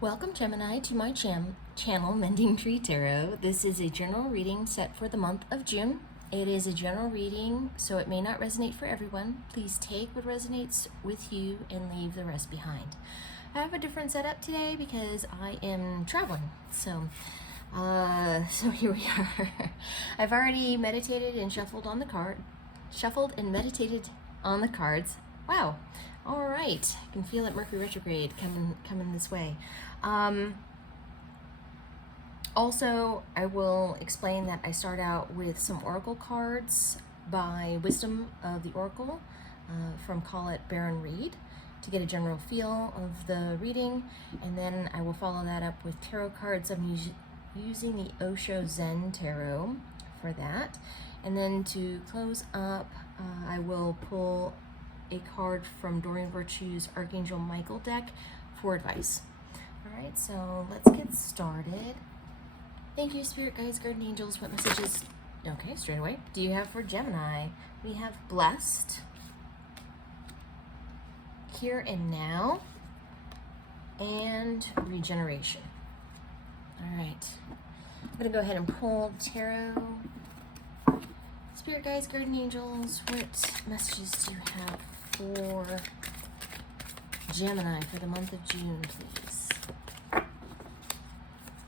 Welcome, Gemini, to my channel, Mending Tree Tarot. This is a general reading set for the month of June. It is a general reading, so it may not resonate for everyone. Please take what resonates with you and leave the rest behind. I have a different setup today because I am traveling. So here we are. I've already meditated and shuffled and meditated on the cards. Wow. All right. I can feel it, Mercury retrograde coming this way. Also, I will explain that I start out with some oracle cards by Wisdom of the Oracle from Call It Baron Reed to get a general feel of the reading, and then I will follow that up with tarot cards. I'm using the Osho Zen Tarot for that, and then to close up, I will pull a card from Doreen Virtue's Archangel Michael deck for advice. All right, so let's get started. Thank you, Spirit Guides, Guardian Angels. What messages, okay, straight away, do you have for Gemini? We have Blessed, Here and Now, and Regeneration. All right, I'm gonna go ahead and pull the tarot. Spirit Guides, Guardian Angels, what messages do you have for Gemini for the month of June, please?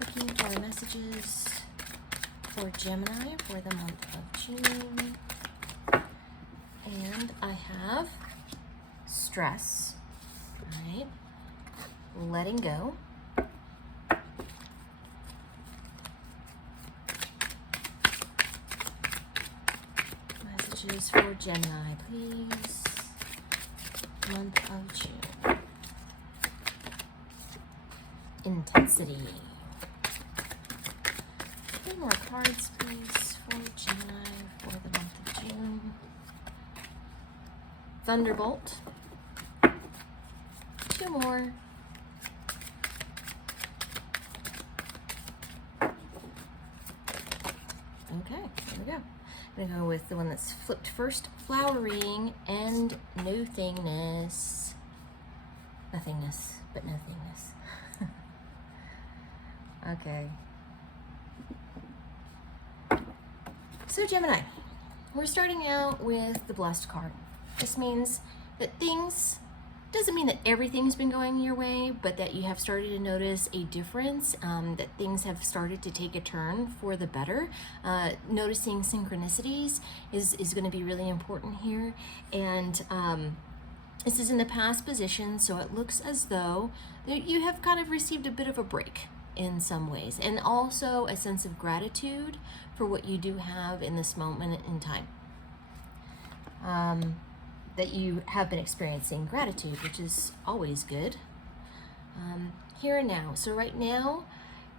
Looking for messages for Gemini for the month of June. And I have stress, all right, letting go, messages for Gemini, please, month of June. Intensity. 3 more cards, please, for Gemini for the month of June. Thunderbolt. 2 more. Okay, there we go. I'm gonna go with the one that's flipped first, flowering and nothingness. Nothingness, but nothingness. Okay. So Gemini, we're starting out with the Blessed card. This means that doesn't mean that everything's been going your way, but that you have started to notice a difference, that things have started to take a turn for the better. Noticing synchronicities is going to be really important here. And this is in the past position, so it looks as though you have kind of received a bit of a break in some ways, and also a sense of gratitude for what you do have in this moment in time. That you have been experiencing gratitude, which is always good. Here and now. So right now,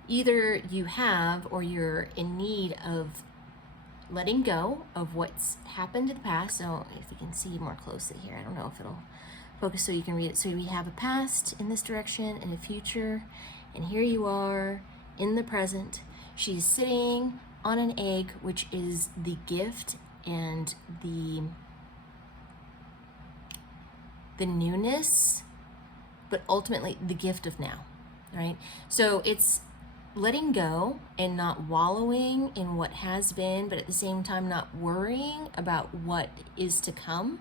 either you have or you're in need of letting go of what's happened in the past. So if you can see more closely here, I don't know if it'll focus so you can read it. So we have a past in this direction and a future, and here you are in the present. She's sitting on an egg, which is the gift and the newness, but ultimately the gift of now, right? So it's letting go and not wallowing in what has been, but at the same time not worrying about what is to come,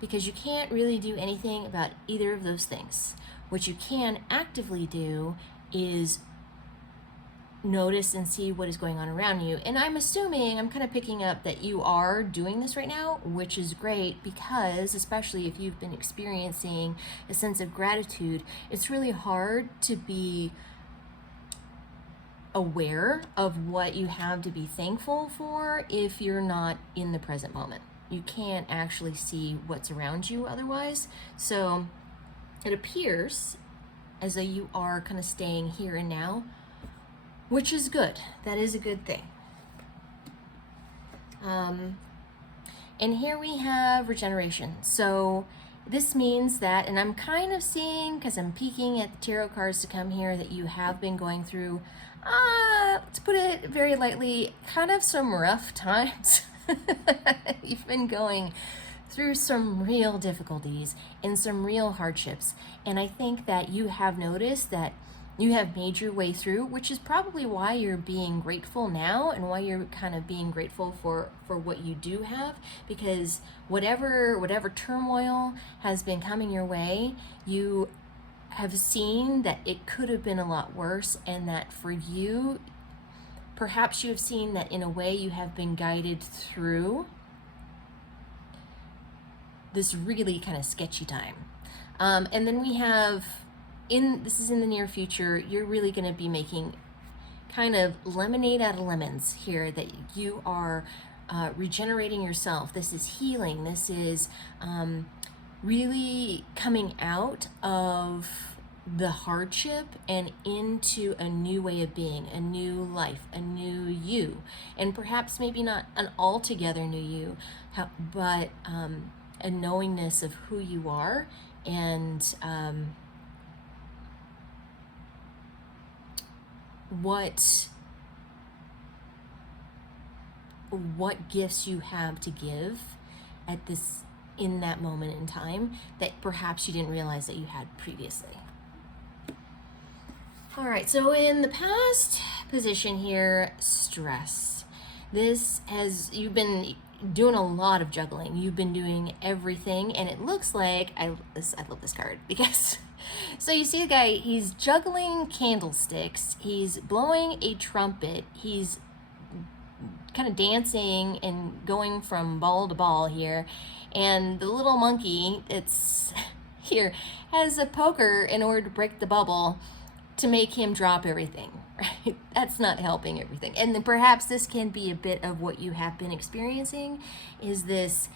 because you can't really do anything about either of those things. What you can actively do is notice and see what is going on around you. And I'm kind of picking up that you are doing this right now, which is great, because especially if you've been experiencing a sense of gratitude, it's really hard to be aware of what you have to be thankful for if you're not in the present moment. You can't actually see what's around you otherwise. So it appears as though you are kind of staying here and now, which is good. That is a good thing. And here we have Regeneration. So this means that, and I'm kind of seeing, because I'm peeking at the tarot cards to come here, that you have been going through, to put it very lightly, kind of some rough times. You've been going through some real difficulties and some real hardships. And I think that you have noticed that You have made your way through, which is probably why you're being grateful now and why you're kind of being grateful for what you do have, because whatever turmoil has been coming your way, you have seen that it could have been a lot worse, and that for you, perhaps you have seen that in a way you have been guided through this really kind of sketchy time. And then we have, this is in the near future, you're really going to be making kind of lemonade out of lemons here, that you are regenerating yourself. This is healing. This is really coming out of the hardship and into a new way of being, a new life, a new you. And perhaps maybe not an altogether new you, but a knowingness of who you are, and what gifts you have to give at this, in that moment in time, that perhaps you didn't realize that you had previously. All right, so in the past position here, stress. You've been doing a lot of juggling. You've been doing everything, and it looks like, I love this card, because so you see the guy, he's juggling candlesticks, he's blowing a trumpet, he's kind of dancing and going from ball to ball here, and the little monkey that's here has a poker in order to break the bubble to make him drop everything, right? That's not helping everything. And then perhaps this can be a bit of what you have been experiencing, is this,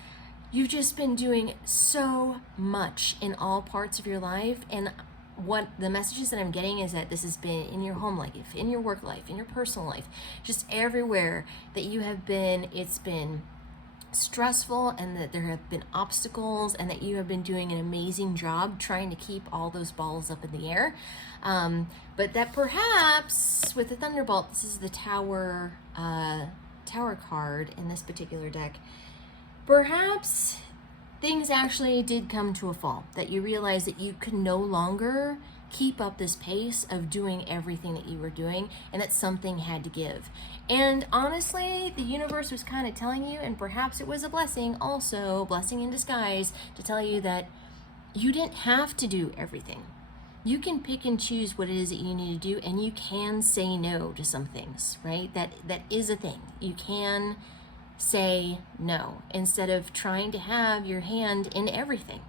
you've just been doing so much in all parts of your life. And what the messages that I'm getting is that this has been in your home life, in your work life, in your personal life, just everywhere that you have been, it's been stressful, and that there have been obstacles, and that you have been doing an amazing job trying to keep all those balls up in the air. But that perhaps with the Thunderbolt, this is the Tower card in this particular deck, perhaps things actually did come to a fall, that you realize that you could no longer keep up this pace of doing everything that you were doing, and that something had to give. And honestly, the universe was kind of telling you, and perhaps it was a blessing also, blessing in disguise, to tell you that you didn't have to do everything. You can pick and choose what it is that you need to do, and you can say no to some things, right? That is a thing. You can say no instead of trying to have your hand in everything.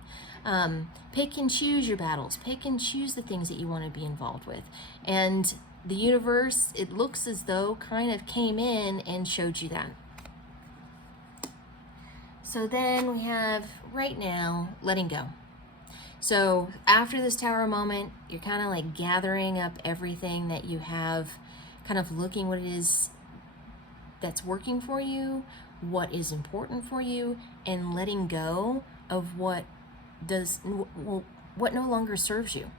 Pick and choose your battles. Pick and choose the things that you want to be involved with. And the universe, it looks as though, kind of came in and showed you that. So then we have, right now, letting go. So after this Tower moment, you're kind of like gathering up everything that you have, kind of looking what it is that's working for you, what is important for you, and letting go of what no longer serves you,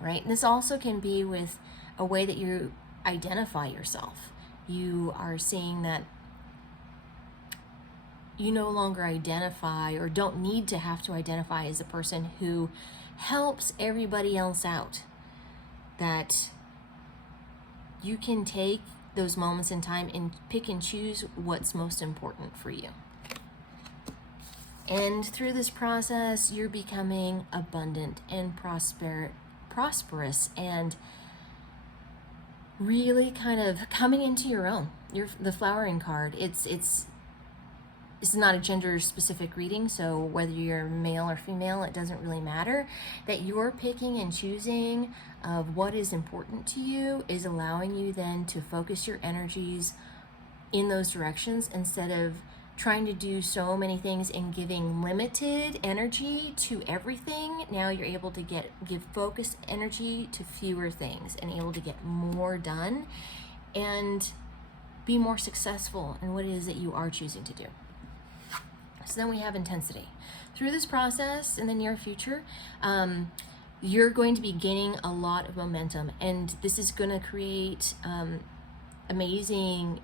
right? And this also can be with a way that you identify yourself. You are seeing that you no longer identify, or don't need to have to identify, as a person who helps everybody else out. That you can take those moments in time and pick and choose what's most important for you. And through this process, you're becoming abundant and prosperous, and really kind of coming into your own. The flowering card, it's not a gender specific reading, so whether you're male or female, it doesn't really matter. That you're picking and choosing of what is important to you is allowing you then to focus your energies in those directions, instead of trying to do so many things and giving limited energy to everything. Now you're able to give focused energy to fewer things, and able to get more done and be more successful in what it is that you are choosing to do. So then we have intensity. Through this process in the near future, you're going to be gaining a lot of momentum, and this is going to create amazing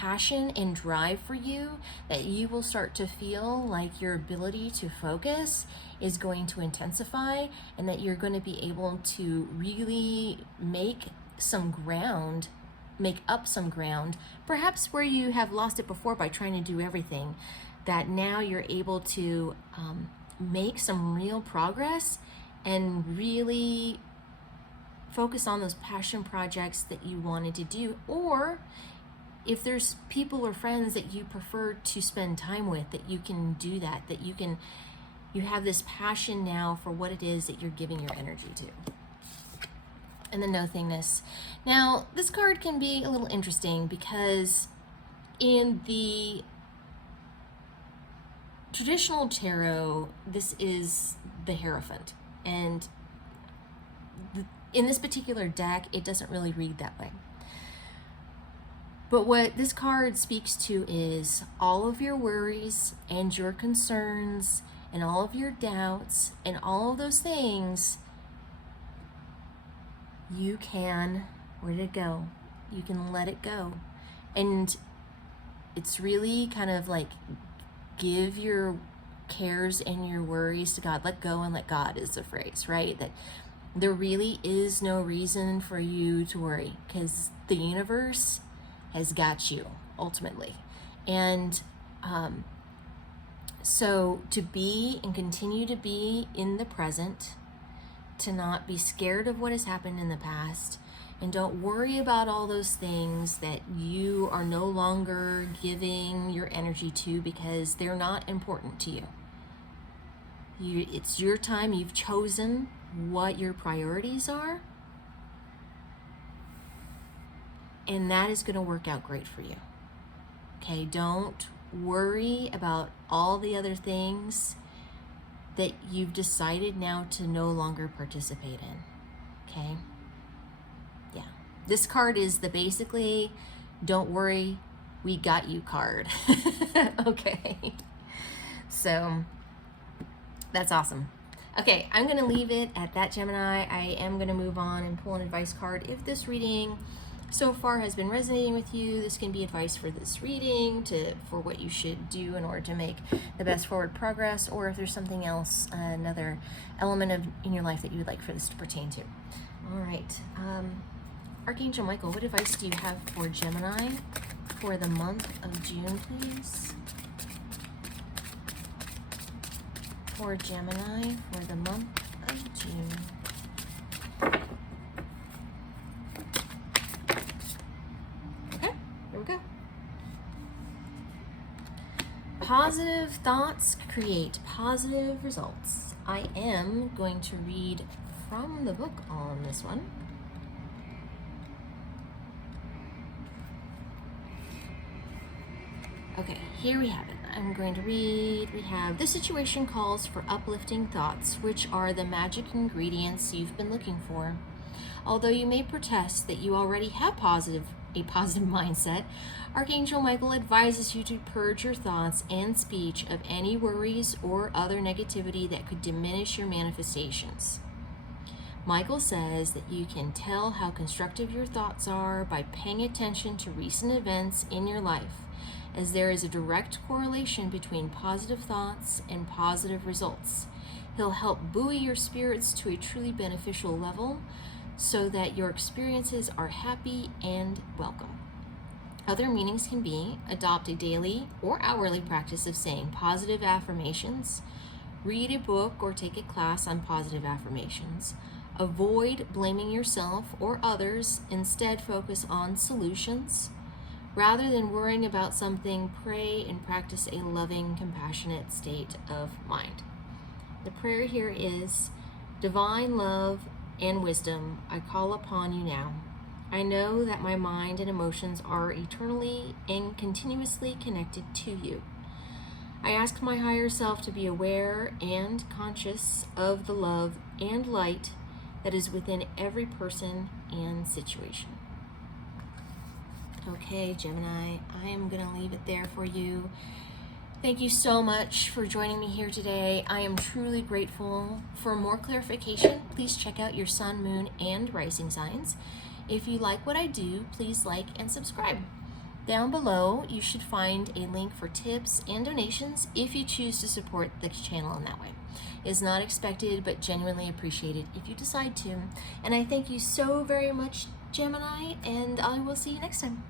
passion and drive for you that you will start to feel like your ability to focus is going to intensify, and that you're going to be able to really make up some ground, perhaps where you have lost it before by trying to do everything, that now you're able to make some real progress and really focus on those passion projects that you wanted to do. Or if there's people or friends that you prefer to spend time with, that you can do that, you have this passion now for what it is that you're giving your energy to. And the nothingness. Now, this card can be a little interesting because in the traditional tarot, this is the Hierophant. And in this particular deck, it doesn't really read that way. But what this card speaks to is all of your worries and your concerns and all of your doubts and all of those things, you can, where did it go? You can let it go. And it's really kind of like give your cares and your worries to God. Let go and let God is the phrase, right? That there really is no reason for you to worry because the universe has got you ultimately. And so to be and continue to be in the present, to not be scared of what has happened in the past, and don't worry about all those things that you are no longer giving your energy to because they're not important to you. It's your time. You've chosen what your priorities are, and that is going to work out great for you. Okay, don't worry about all the other things that you've decided now to no longer participate in. Okay? Yeah. This card is the basically don't worry, we got you card. Okay. So that's awesome. Okay, I'm going to leave it at that, Gemini. I am going to move on and pull an advice card. If this reading so far has been resonating with you, this can be advice for this reading, for what you should do in order to make the best forward progress, or if there's something else, another element in your life that you would like for this to pertain to. All right. Archangel Michael, what advice do you have for Gemini for the month of June, please? For Gemini for the month of June. Okay, here we go. Positive thoughts create positive results. I am going to read from the book on this one. Okay, here we have it. I'm going to read. We have, this situation calls for uplifting thoughts, which are the magic ingredients you've been looking for. Although you may protest that you already have a positive mindset, Archangel Michael advises you to purge your thoughts and speech of any worries or other negativity that could diminish your manifestations. Michael says that you can tell how constructive your thoughts are by paying attention to recent events in your life, as there is a direct correlation between positive thoughts and positive results. He'll help buoy your spirits to a truly beneficial level so that your experiences are happy and welcome. Other meanings can be adopt a daily or hourly practice of saying positive affirmations, read a book or take a class on positive affirmations, avoid blaming yourself or others, instead focus on solutions. Rather than worrying about something, pray and practice a loving, compassionate state of mind. The prayer here is, divine love and wisdom, I call upon you now. I know that my mind and emotions are eternally and continuously connected to you. I ask my higher self to be aware and conscious of the love and light that is within every person and situation. Okay, Gemini, I am going to leave it there for you. Thank you so much for joining me here today. I am truly grateful. For more clarification, please check out your sun, moon, and rising signs. If you like what I do, please like and subscribe. Down below, you should find a link for tips and donations if you choose to support the channel in that way. It is not expected, but genuinely appreciated if you decide to. And I thank you so very much, Gemini, and I will see you next time.